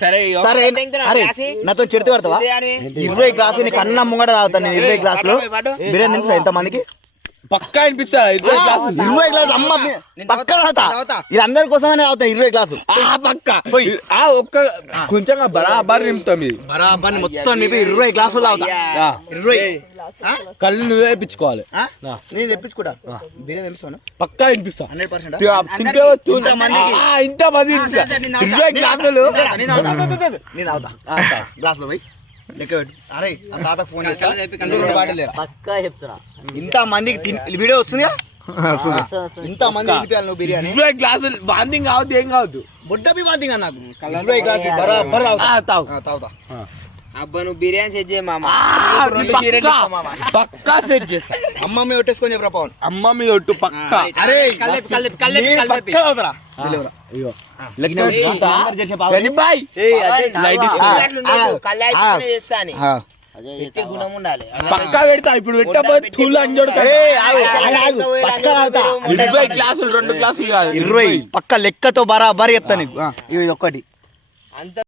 సరే నాతో చెడుతూ పడతావా 20 గ్లాసులు నీకు అన్నం ముంగట తాగుతాను నేను 20 గ్లాసులు బిర్యానీ తింటా ఎంత మందికి పక్కా అనిపిస్తా 20 గ్లాసు అమ్మ పక్కా తాగుతా ఇది అందరి కోసమనే తాగుతా 20 గ్లాసు పక్కా ఒక్క కొంచెం బరాబర్ నింపుతాం ఇది బరాబర్ మొత్తం నింపి 20 గ్లాసులు తాగుతా 20 కళ్ళు నువ్వే తెప్పించుకోవాలి నేను తెప్పించుకుంటా బిర్యానీ తెప్పిస్తాను పక్కా వినిపిస్తా 100% ఇంత మంది 20 గ్లాసులు నేను తాగుతా గ్లాసులో పోయి లెక్క పెట్టు అరే ఆ తాత ఫోన్ చేస్తా పక్కా చెప్తున్నా ఇంత మందికి వీడియో వస్తుందిగా ఇంత మంది తినిపించాలి నువ్వు బిర్యానీ 20 గ్లాసులు బాండింగ్ కావద్దు ఏం కావద్దు బొడ్డపి బాండింగ్ నాకు 20 గ్లాసులు బరాబర్ తాగుతా అబ్బా నువ్వు బిర్యానీ సెట్ చేయ మామ పక్కా సెట్ చేస్తా అమ్మ మీద ఒట్టేసుకొని చెప్పరా పవన్ అమ్మ మీద ఒట్టు పక్కా అరే పక్కా తాగుతారా గుణం ఉండాలి పక్కా పెడతా ఇప్పుడు పెట్టబోయే తూలు అంజోడు 20 గ్లాసులు 2 గ్లాసులు కాదు 20 పక్క లెక్కతో బరాబర్ చెప్తా నీకు ఇది ఒక్కటి అంత